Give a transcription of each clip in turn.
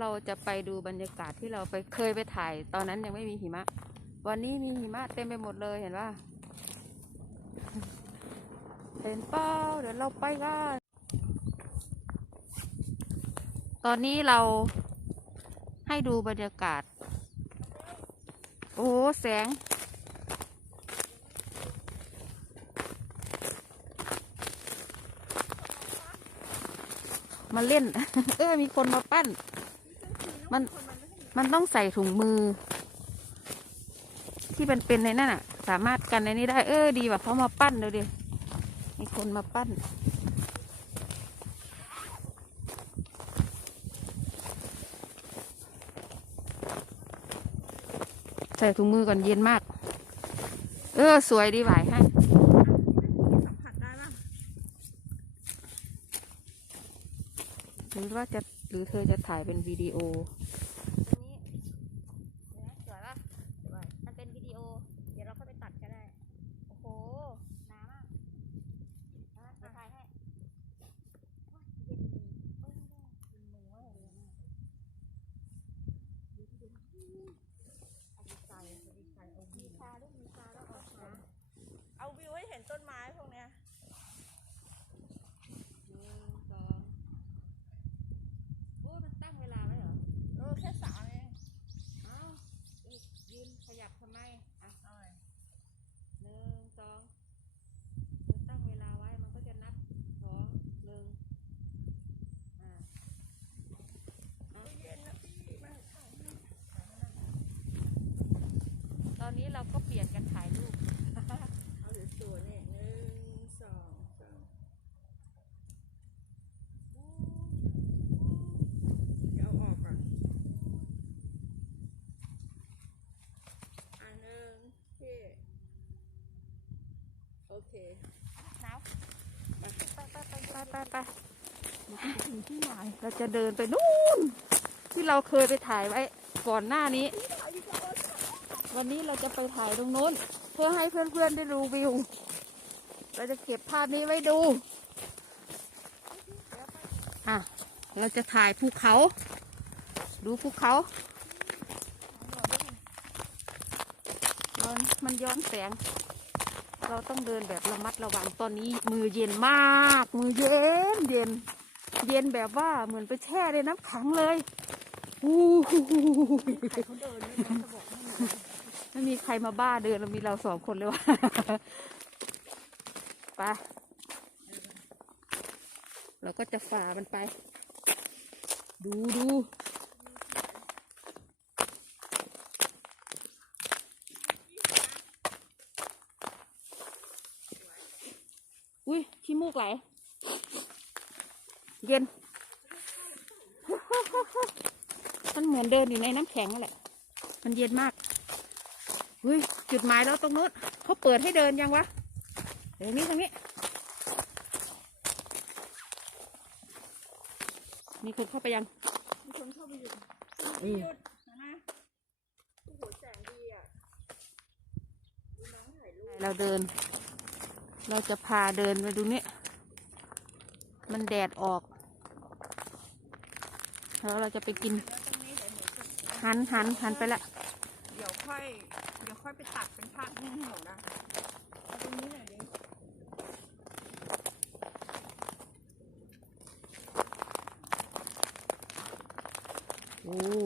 เราจะไปดูบรรยากาศที่เราไปเคยไปถ่าย ตอนนั้นยังไม่มีหิมะ วันนี้มีหิมะเต็มไปหมดเลยเห็นป่ะเห็นเป้าเดี๋ยวเราไปกันตอนนี้เราให้ดูบรรยากาศ โอ้แสง มาเล่น เออมีคนมาปั้น มัน มันต้องใส่ถุงมือ ที่มันเป็นในนั่นอะ สามารถกันในนี้ได้ เออ ดีว่ะเขามาปั้นเลยดิมีคนมาปั้น ใส่ถุงมือก่อนเย็นมาก เออ สวยดีหวายให้สัมผัสได้ป่ะหรือว่าจะหรือเธอจะถ่ายเป็นวิดีโอ อันนี้เห็นไหมสวยป่ะสวยมันเป็นวิดีโอ เดี๋ยวเราเข้าไปตัดก็ได้ โอ้โหหนามากนะเดี๋ยวถ่ายให้ว้ายเย็นดีเอ้ยไม่ได้กินมือไว้เลยนะดูที่ดูที่อดีใจอดีใจเอามีชาด้วยมีชาแล้วเอาชาเอาวิวให้เห็นต้นไม้พวกเนี้ย หนึ่งสองโอ้ยมันตั้งเวลาไว้เหรอ เออแค่สามเอง เอ้าเอ้ยยืนขยับทำไม อะ เอาหน่อย หนึ่งสองมันตั้งเวลาไว้ มันก็จะนับสองหนึ่งอ่า เอาเย็นนะพี่มาถ่ายให้ ต อนนี้เราก็เปลี่ยนกันถ่ายรูปเอาเดี๋ยวสวยเนี่ยหนึ่งสองสามเอาออกก่อนอันหนึ่งพี่โอเคหนาวไปไปไปไปไปถึงที่ไหนเราจะเดินไปนู่น ที่เราเคยไปถ่ายไว้ก่อนหน้านี้ วันนี้เราจะไปถ่ายตรงนู้น เพื่อให้เพื่อนๆได้ดูวิว เราจะเก็บภาพนี้ไว้ดู อะ เราจะถ่ายภูเขา ดูภูเขาย้อนมันย้อนแสง เราต้องเดินแบบระมัดระวัง ตอนนี้มือเย็นมาก มือเย็นเย็น เย็นแบบว่าเหมือนไปแช่ในน้ำแข็งเลยอู้หู รมาบ้าเดินเรามีเราสองคนเลยว่ะไปเราก็จะฝ่ามันไป ดูดูอุ้ยขี้มูกไหล เย็น มันเหมือนเดินอยู่ในน้ำแข็งแหละ มันเย็นมาก อุ้ยจุดหมายแล้วตรงนู้นเขาเปิดให้เดินยังวะเดี๋ยวนี้ตรงนี้ มีคนเข้าไปยัง มีคนเข้าไปหยุดอืม หยุดนะนะโอ้โหแสงดีอะดูน้องถ่ายรูปเราเดิน เราจะพาเดินไปดูนี่มันแดดออก แล้วเราจะไปกิน แล้วตรงนี้เดี๋ยวหนูจะหันหันหันไปละ เดี๋ยวค่อยเดี๋ยว ค่อยไปตัดเป็นภาพนิ่งให้หนูนะตรงนี้หน่อยดิโอ้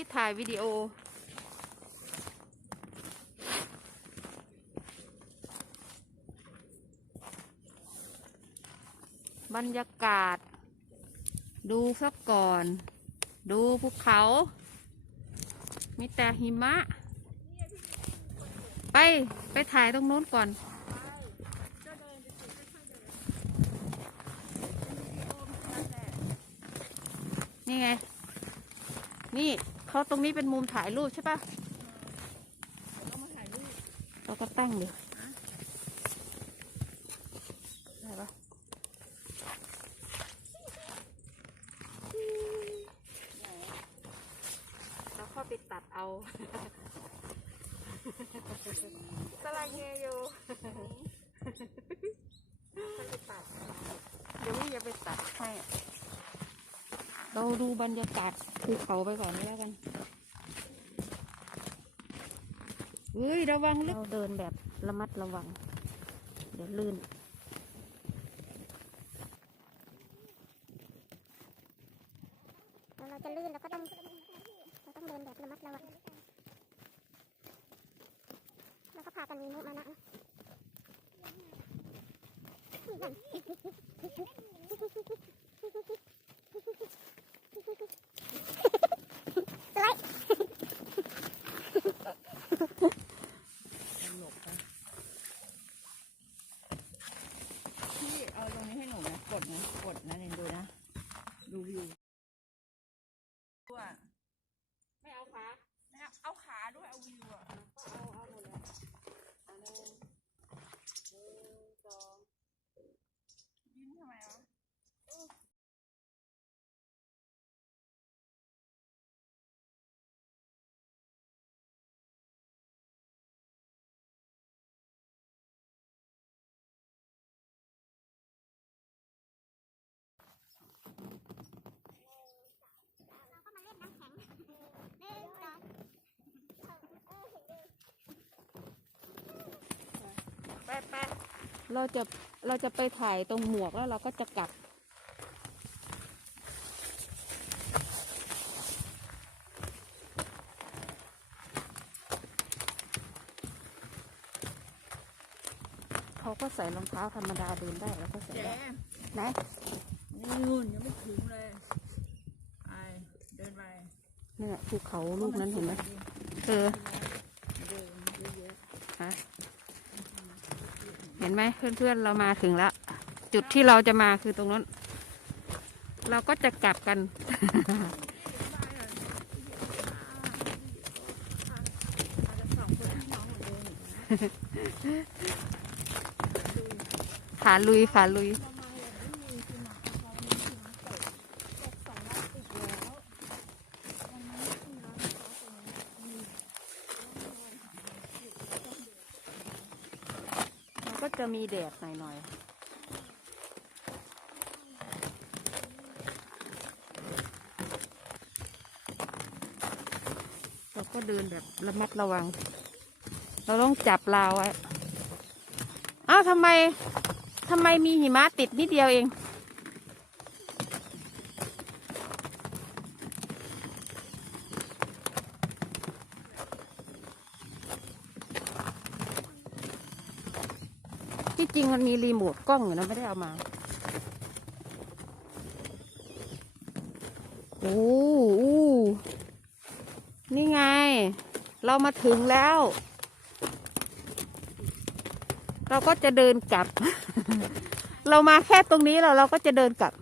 ที่ถ่ายวิดีโอ บรรยากาศ ดูสักก่อน ดูภูเขา มีแต่หิมะ ไป ไปถ่ายตรงโน้นก่อนนี่ไง นี่ เขาตรงนี้เป็นมุมถ่ายรูปใช่ปะเราก็ตั้งเลยได้ปะเราเข้าไปตัดเอากำลังเงยอยู่ไปตัด เดี๋ยวนี่จะไปตัดให้ เราดูบรรยากาศภูเขาไปก่อนนี่แล้วกันเฮ้ย ระวังลึกเราเดินแบบระมัดระวัง เดี๋ยวลื่นเราจะลื่นเราก็ต้องเราต้องเดินแบบระมัดระวังแล้วก็พากันมีมุกมานะนี่กัน พี่เอาตรงนี้ให้หนูนะ กดนะ กดนะนี่ดูนะ ดูวิวด้วยไม่เอาขาไม่เอาเอาขาด้วย เอาวิวอะเอาเอาหมดเลยอันหนึ่งหนึ่งสองยิ้มทำไมวะ เราก็มาเล่นน้ำแข็งหนึ่งสอง ไปไป เราจะเราจะไปถ่ายตรงหมวกแล้วเราก็จะกลับ เขาก็ใส่รองเท้าธรรมดาเดินได้แล้วก็ใส่ได้ไหนนู่นยังไม่ถึงเลยไปเดินไปเนี่ยภูเขาลูกนั้นเห็นไหมเออเดินเยอะฮะเห็นไหมเพื่อนๆเรามาถึงแล้ว จุดที่เราจะมาคือตรงนั้น เราก็จะกลับกัน ขาลุยขาลุย จะมีแดดหน่อยๆเราก็เดินแบบระมัดระวัง เราต้องจับราวไว้ อ้าวทำไมทำไมมีหิมะติดนิดเดียวเอง งมันมีรีโมทกล้องอยู่นะไม่ได้เอามา โอ้โอ้นี่ไง เรามาถึงแล้ว เราก็จะเดินกลับ เรามาแค่ตรงนี้เราเราก็จะเดินกลับ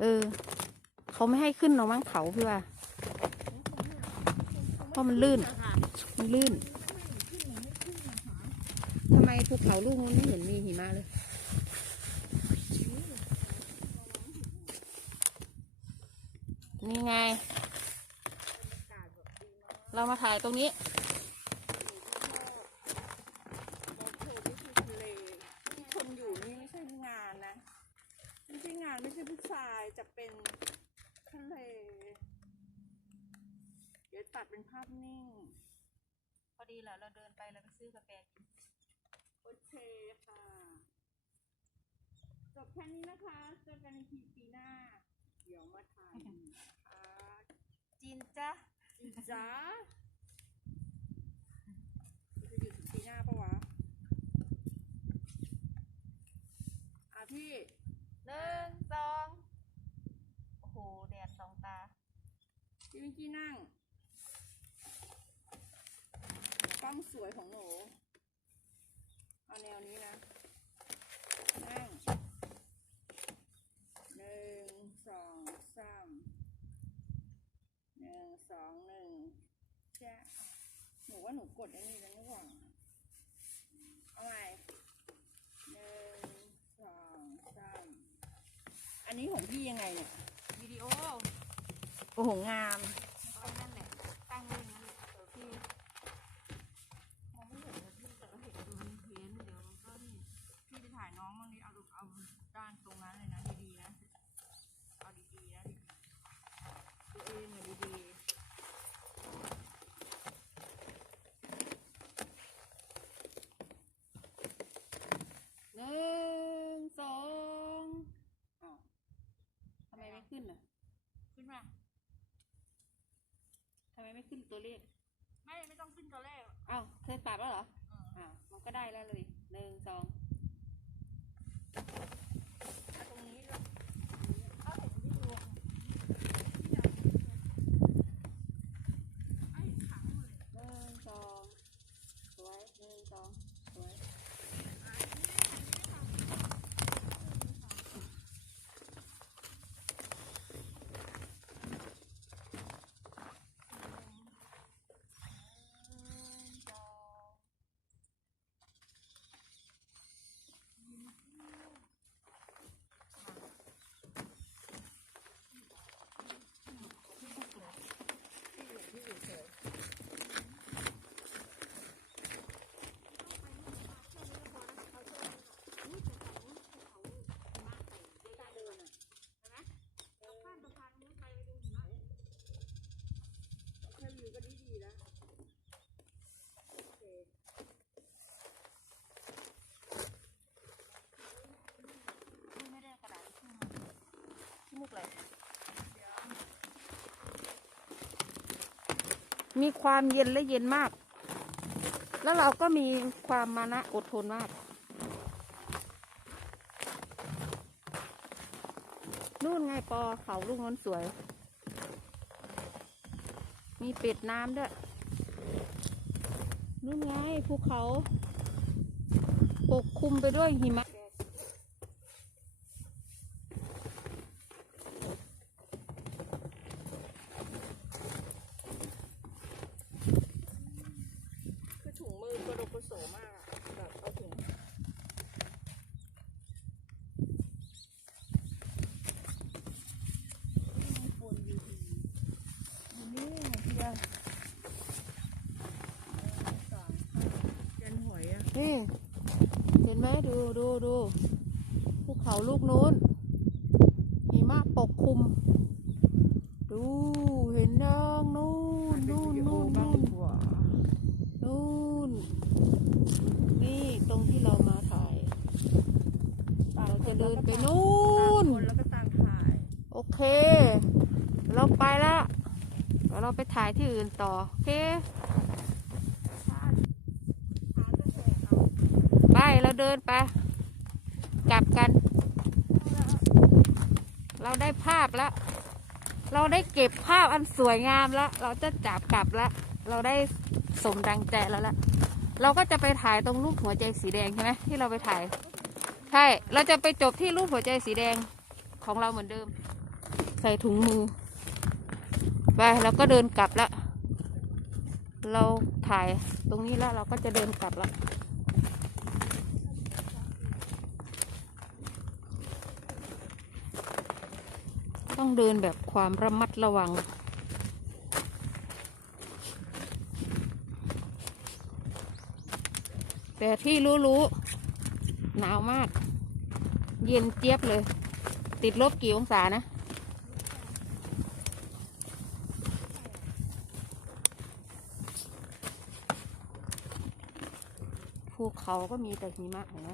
เออ เขาไม่ให้ขึ้นหรอกมั้งเขาพี่ว่า เพราะมันลื่น มันลื่น มภูเขาลูกมันไม่เห็นมีหิมะเลยนี่ไง เรามาถ่ายตรงนี้ทะเลที่คนอยู่นี่ไม่ใช่งานนะไม่ใช่งานไม่ใช่ผู้ชายจะเป็นทะเลเดี๋ยวตัดเป็นภาพนิ่ง พอดีแหละเราเดินไปเราไปซื้อกาแฟกิน โอเคค่ะ จบแค่นี้นะคะ เจอกันในทีปีหน้า เดี๋ยวมาถ่ายอีกนะคะจีนจ้าจ้าจะหยุดถึงปีหน้าปะวะ อะพี่หนึ่งสองโอ้โห แดดสองตา พี่วิงกี้นั่งกล้องสวยของหนู เอาแนวนี้นะนั่งหนึ่งสองสามหนึ่งสองหนึ่งแช่หนูว่าหนูกดไอ้นี่แล้วนี่หว่าเอาใหม่หนึ่งสองสามอันนี้ของพี่ยังไงเนี่ยวิดีโอโอ้โหงาม เอานั่นแหละ ตั้งไว้อย่างนี้เดี๋ยวพี่มองไม่เห็นเลยพี่แต่เราเห็นมันเห็นเดี๋ยวมันก็นี่ พี่ไปถ่ายน้องบ้างดิเอาดูเอาด้านตรงนั้นเลยนะ ดีๆนะ เอาดีๆนะดีๆตัวเองอะดีๆหนึ่งสองอ้าวทำไมไม่ขึ้นอะ ขึ้นมา ทำไมไม่ขึ้น ตัวเลข ไม่ไม่ต้องขึ้นตัวแรกอ้าวเคยปรับแล้วเหรอ เออ อ่ามันก็ได้แล้วเลยหนึ่งสองเอาตรงนี้เลย เขาเห็นวิดีโอ หนึ่งสองสวยหนึ่งสองสวยแค่วิวก็ดีดีๆแล้วโอเค พี่ไม่ได้กระดาษทิชชู่มา มุกเลยมีความเย็นและเย็นมาก แล้วเราก็มีความมานะอดทนมาก นู่นไงปอเขาลูกนั้นสวย มีเป็ดน้ำด้วย นู่นไงภูเขา ปกคลุมไปด้วยหิมะ คือถุงมือกระดกกระโสมากอะแบบเอาถุงคนดีๆนี่เพียงสองเจนหวยอะ นี่เห็นไหม ดูดูดูภูเขาลูกนู้นหิมะปกคลุม ดูเห็นยังนู่นนู่นนู่นนู่นนู่นนี่ตรงที่เรามาถ่ายเราจะเดินไปนู่นแล้วก็ตามถ่าย โอเค เราไปแล้วเดี๋ยวเราไปถ่ายที่อื่นต่อ โอเค ไปเราเดินไป กัน เราได้ภาพแล้ว เราได้เก็บภาพอันสวยงามแล้ว เราจะจับกลับแล้ว เราได้สมดังใจแล้วละเราก็จะไปถ่ายตรงรูปหัวใจสีแดงใช่ไหมที่เราไปถ่าย ใช่ เราจะไปจบที่รูปหัวใจสีแดงของเราเหมือนเดิม ใส่ถุงมือ ไปเราก็เดินกลับล้วเราถ่ายตรงนี้แล้วเราก็จะเดินกลับแล้ว ต้องเดินแบบความระมัดระวัง แต่ที่รู้ๆหนาวมาก เย็นเจี๊ยบเลย ติดลบกี่องศานะภูเขาก็มีแต่หิมะเห็นไหม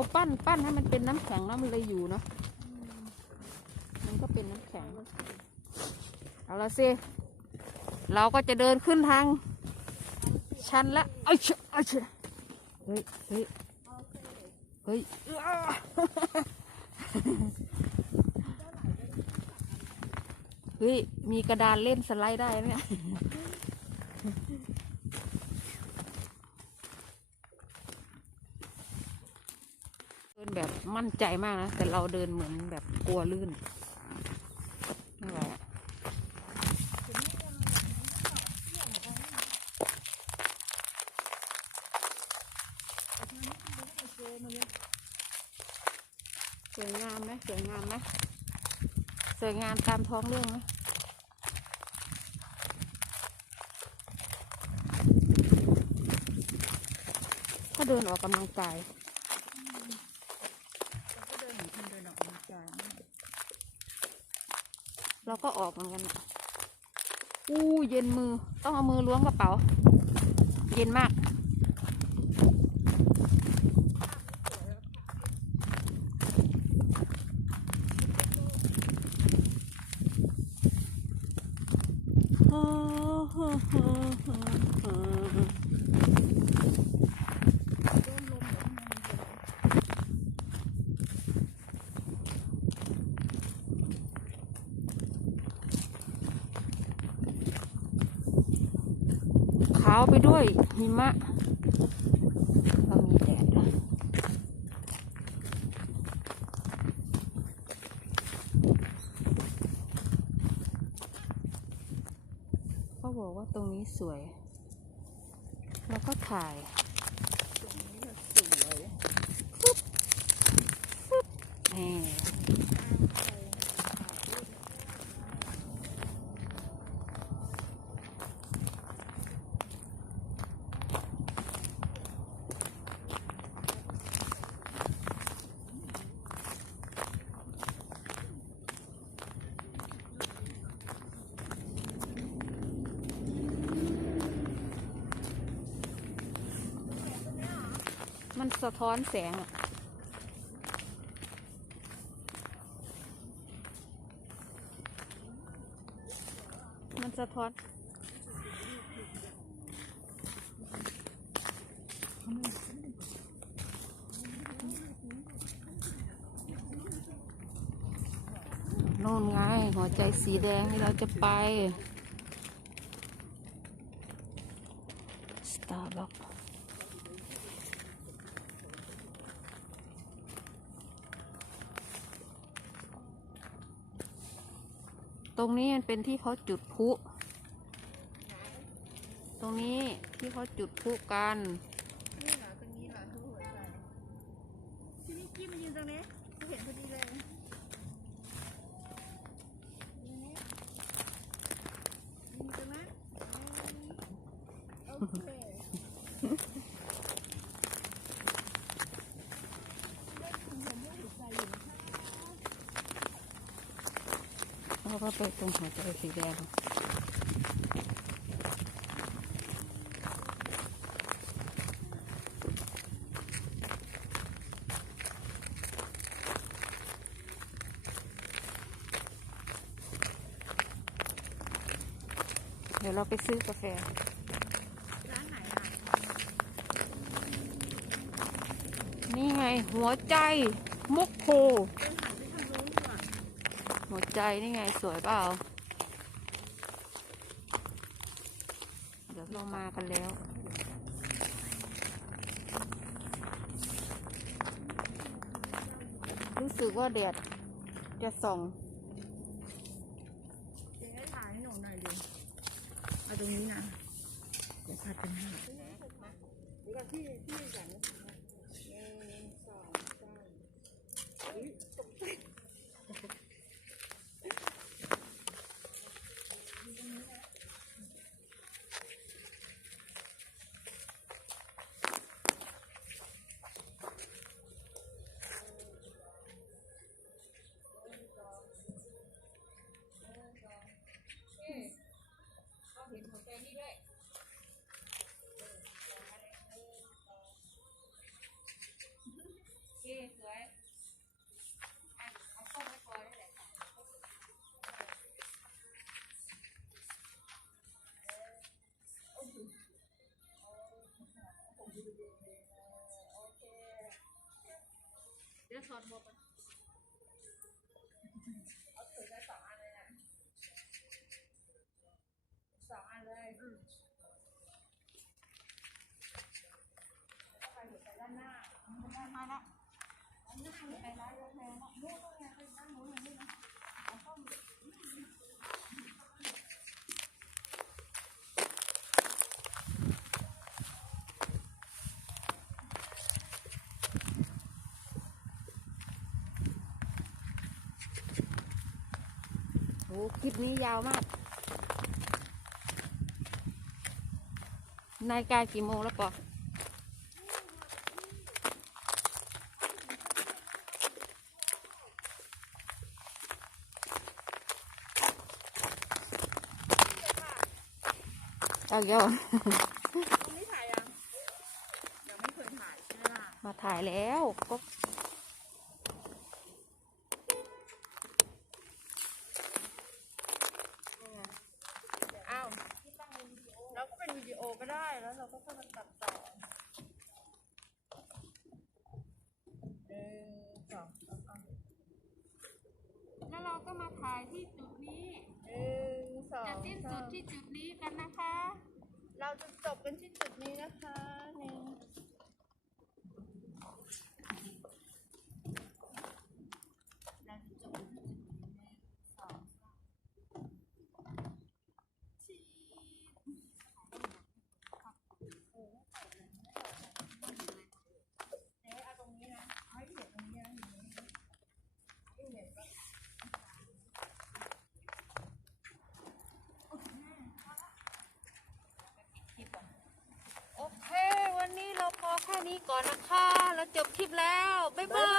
เขาปั้นปั้นให้มันเป็นน้ำแข็งแล้วมันเลยอยู่เนาะมันก็เป็นน้ำแข็งเอาละสิเราก็จะเดินขึ้นทาง ชันละเอ้ยเอ้ยเฮ้ยเฮ้ยเฮ้ยเฮ้ยมีกระดานเล่นสไลด์ได้ไหมเนี่ยเดินแบบ มั่นใจมากนะ แต่เราเดินเหมือนแบบกลัวลื่นไม่ไหวอะสวยงามไหมสวยงามไหมสวยงามตามท้องเรื่องไหมก็เดินออกกำลังกาย ก็เดินเหมือนคนเดินออกกำลังกาย เราก็ออกเหมือนกันอู้เย็นมือ ต้องเอามือล้วงกระเป๋า เย็นมาก ขาวไปด้วย หิมะเรามีแดดเขาบอกว่าตรงนี้สวย แล้วก็ถ่าย ตรงนี้แบบสวย แหม มันสะท้อนแสงอะมันสะท้อนโน่นไงหัวใจสีแดงที่เราจะไป สตาร์บัค ตรงนี้มันเป็นที่เขาจุดพลุตรงนี้ที่เขาจุดพลุกัน นี่เหรอตรงนี้เหรอทุกหัวใจที่นี่กี้มายืนตรงนี้ที่เห็นพอดีเลยยืนนี้ยืนตรงนั้นโอเค แล้วก็ไปตรงหัวใจสีแดงเดี๋ยวเราไปซื้อกาแฟ ร้านไหนอะ นี่ไงหัวใจมุกโพ หัวใจนี่ไงสวยเปล่า เดี๋ยวเรามากันแล้วรู้สึกว่าแดดจะส่อง เดี๋ยวถอดหมวกก่อนเอาถือได้สองอันเลยนะสองอันเลยอืมแล้ก็ไปอยู่ไปด้านหน้าด้านหน้าละด้านหน้าอยู่ไปร้านกาแนู่ นี้ยาวมาก นายกายกี่โมงแล้วปอเอาเกี่ยวตรงนี้ถ่ายยังยังไม่เคยถ่ายใช่ไหมล่ะมาถ่ายแล้วก็ อ้าวเราก็เป็นวิดีโอก็ได้แล้วเราก็เข้ามาตัดต่อหนึ่งสองสาม แล้วเราก็มา ถ่ายที่จุดนี้หนึ่งสองจะสิ้นสุสาดมที่จุดนี้กันนะคะ เราจะจบกันที่จุดนี้นะคะหนึ่งเราจะจบกันที่จุดนี้หนึ่งสองสามชีเอ๊ะเอาตรงนี้นะเอาให้เห็นตรงนี้นะเห็นไหมให้เห็นปะ โอเควันนี้เราพอแค่นี้ก่อนนะคะแล้วจบคลิปแล้ว บ๊ายบาย